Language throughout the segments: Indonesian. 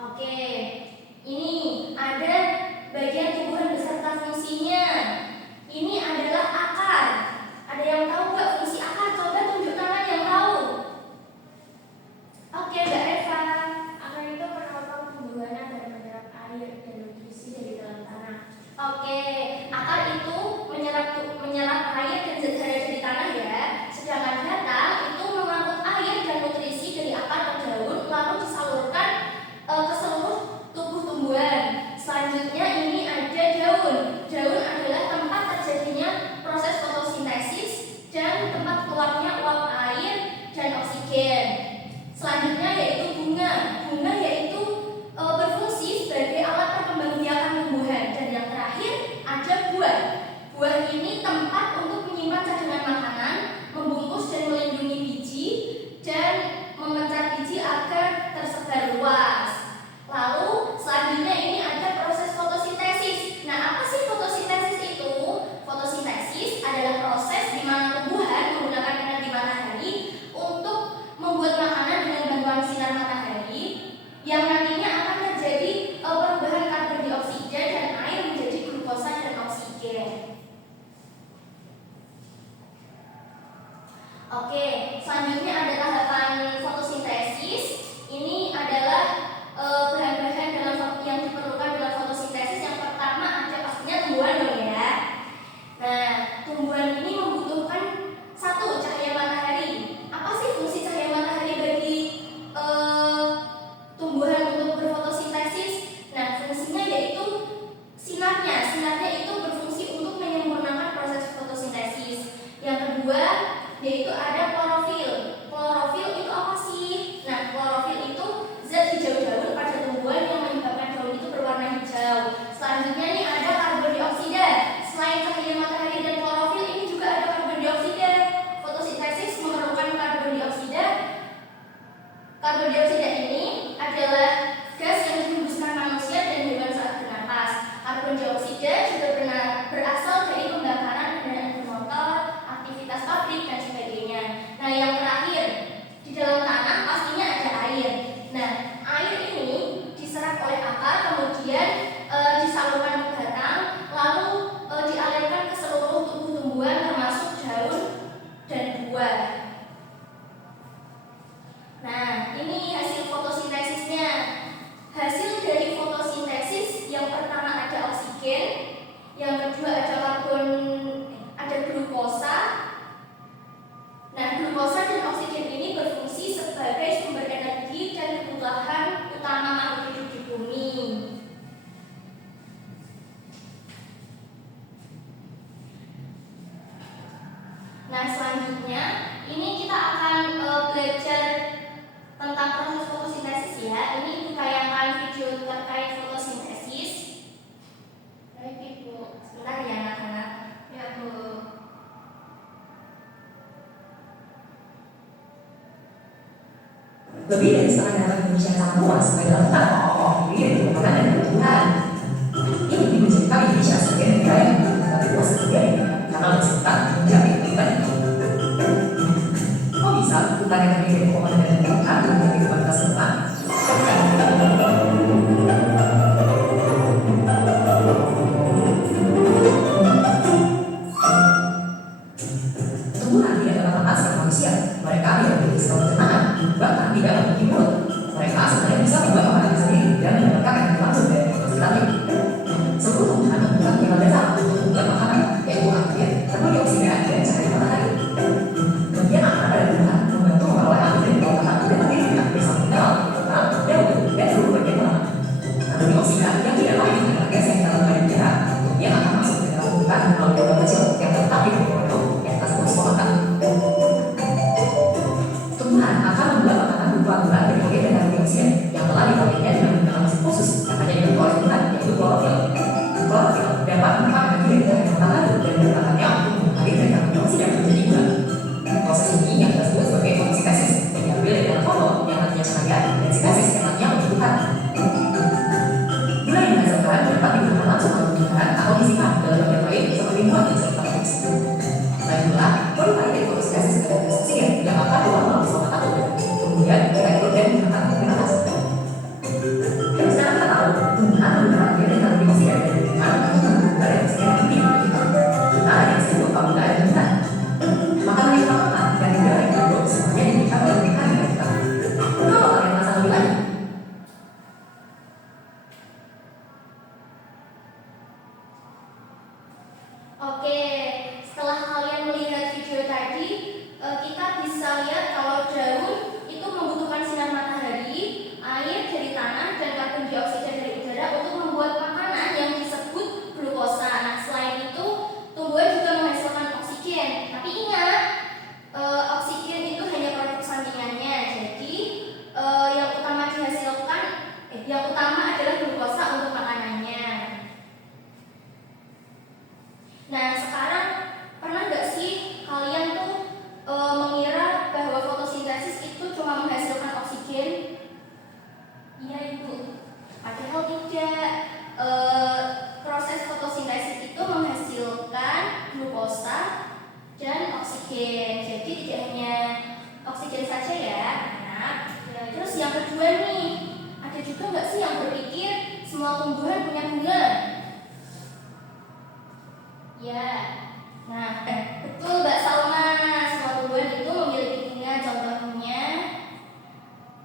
Oke, ini ada bagian tumbuhan beserta fungsinya. Ini adalah akar. Ada yang tahu nggak fungsi akar? Coba tunjuk tangan yang tahu. Oke, Mbak Eva. Akar itu penopang tumbuhan agar menyerap air dan nutrisi dari dalam tanah. Oke, akar itu menyerap air dan zat hara dari tanah ya. Sedangkan batang itu mengangkut air dan nutrisi dari akar ke daun lalu disalurkan ke seluruh tubuh tumbuhan. Selanjutnya ini ada daun. Daun adalah tempat terjadinya proses fotosintesis dan tempat keluarnya uap air dan oksigen. Selanjutnya yaitu bunga. Bunga yaitu berfungsi sebagai alat perkembangbiakan tumbuhan. Dan yang terakhir ada buah. Buah ini tempat untuk menyimpan cadangan makanan, membungkus dan melindungi biji, dan memecat biji agar tersebar luas. Lalu selanjutnya ini ada proses fotosintesis. Nah, apa sih fotosintesis itu? Fotosintesis adalah proses di mana tumbuhan menggunakan energi matahari untuk membuat makanan dengan bantuan sinar matahari yang nantinya akan terjadi perubahan karbon dioksida dan air menjadi glukosa dan oksigen. Oke, selanjutnya ada tahapan fotosintesis. Ini adalah bahan-bahan yang diperlukan dalam fotosintesis. Yang pertama ada pastinya tumbuhan dong ya. Nah, tumbuhan ini membutuhkan satu, cahaya matahari. Apa sih fungsi cahaya matahari bagi tumbuhan untuk berfotosintesis? Nah, fungsinya yaitu sinarnya. Sinarnya itu berfungsi untuk menyempurnakan proses fotosintesis. Yang kedua yaitu ada klorofil. Klorofil itu apa sih? Nah, klorofil itu zat hijau daun pada tumbuhan yang menyebabkan daun itu berwarna hijau. Selanjutnya nih ada karbon dioksida. Selain cahaya matahari dan klorofil, ini juga ada karbon dioksida. Fotosintesis memerlukan karbon dioksida. Karbon dioksida ini adalah gas yang dihembuskan manusia dan hewan saat bernapas. Karbon dioksida juga berasal dari pembakaran kendaraan bermotor, aktivitas pabrik dan sebagainya. Nah, yang terakhir di dalam tanah pastinya ada air. Nah, air ini diserap oleh akar, kemudian disalurkan ke batang, lalu dialirkan ke seluruh tubuh tumbuhan termasuk daun dan buah. Nah, ini hasil fotosintesisnya. Hasil dari fotosintesis yang pertama ada oksigen, yang kedua ada glukosa. Nah, glukosa dan oksigen ini berfungsi sebagai sumber energi dan kebutuhan utama makhluk hidup di bumi. Nah, selanjutnya ini kita akan belajar tentang proses fotosintesis ya. Ini ditayangkan video terkait fotosintesis. Baik Ibu, sebentar ya anak-anak. Ya, Bu. Lebih dari setengah daerah Indonesia sangat luas adalah tentang pokok-pokok hilir merupakan dan kebutuhan. Ini menjadikan Indonesia sebagai negara yang lebih luas sendiri karena menciptakan menjadi hutan itu. Kok bisa hutan yang terdiri dari pohon dan tumbuhan menjadi hutan tersebut? Tumbuhan tidak dapat memasang manusia. Mereka tidak memiliki saluran pencernaan, bahkan tidak memiliki mulut. Mereka sebenarnya bisa membuat makanan sendiri. Oke, setelah kalian melihat video tadi, kita bisa lihat kalau daun itu membutuhkan sinar matahari, air dari tanah, dan karbon dioksida dari udara untuk membuat makanan yang disebut glukosa. Nah, selain itu, tumbuhan juga menghasilkan oksigen. Tapi ingat, oksigen itu hanya produk sampingannya. Jadi, yang utama adalah glukosa untuk makanannya. Nah, sekarang pernah nggak sih kalian tuh mengira bahwa fotosintesis itu cuma menghasilkan oksigen? Iya, Ibu. Padahal tidak. Proses fotosintesis itu menghasilkan glukosa dan oksigen. Jadi tidak hanya oksigen saja ya, anak. Terus yang kedua nih, ada juga nggak sih yang berpikir semua tumbuhan punya bunga? Ya, nah betul Mbak Salma, semua tumbuhan itu memiliki bunga, contohnya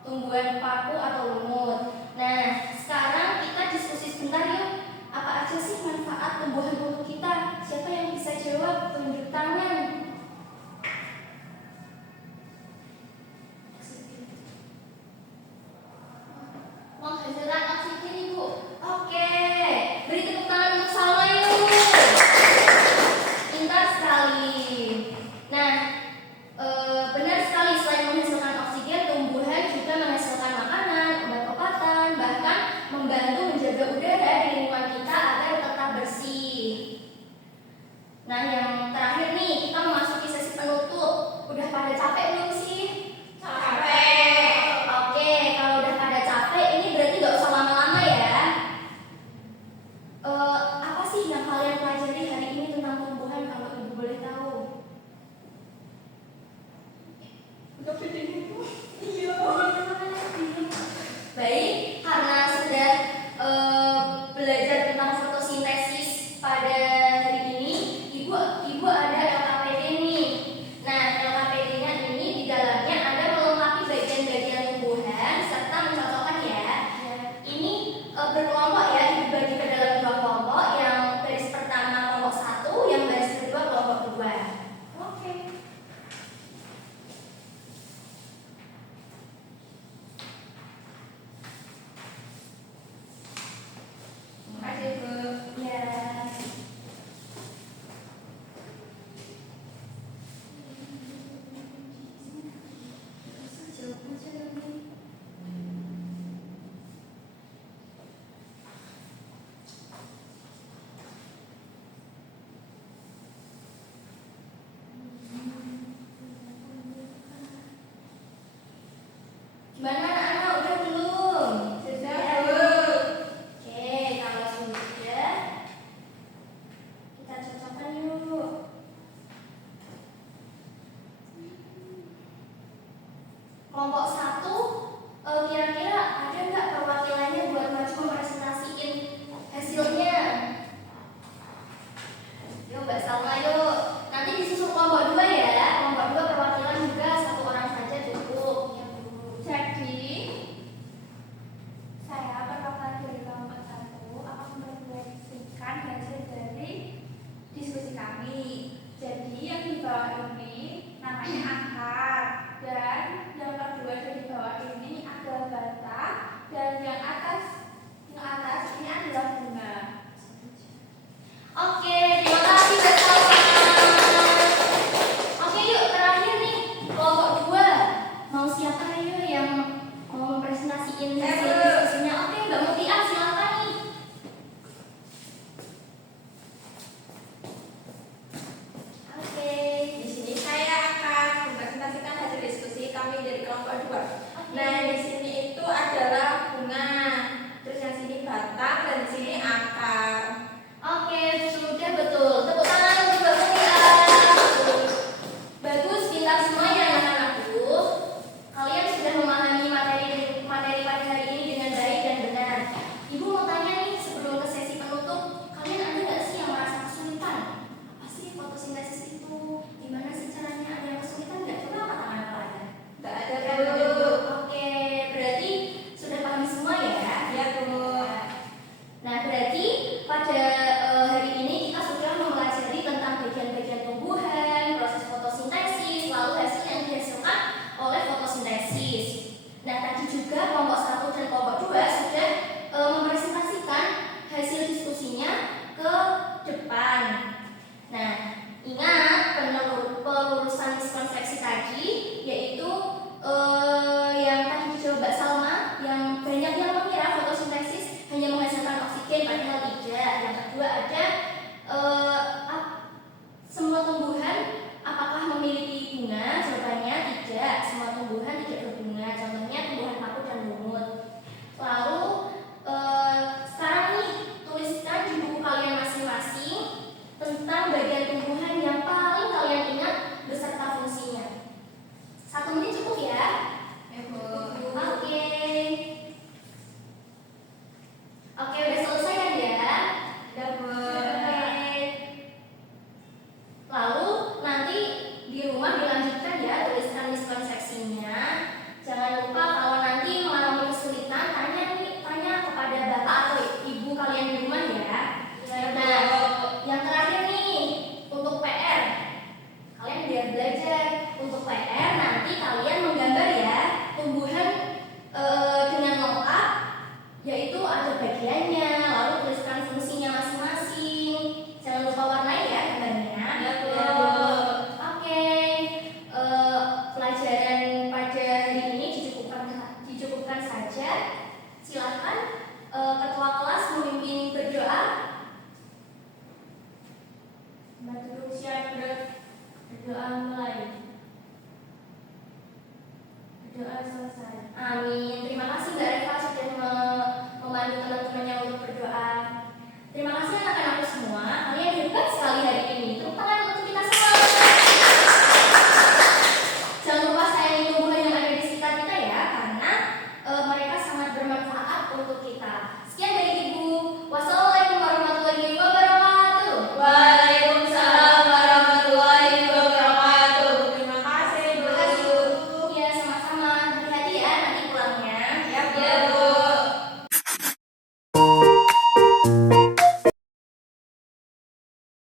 tumbuhan paku atau lumut. Nah, sekarang kita diskusi sebentar yuk. Apa aja sih manfaat tumbuhan untuk kita? Siapa yang bisa jawab? Tunjuk tangan. Menghasilkan oksigen, Ibu. Oke, beri tepuk tangan untuk Salma yuk. Pintar sekali. Nah, benar sekali, selain menghasilkan oksigen, tumbuhan juga menghasilkan makanan, obat-obatan, Berdoa mulai. Berdoa selesai. Amin.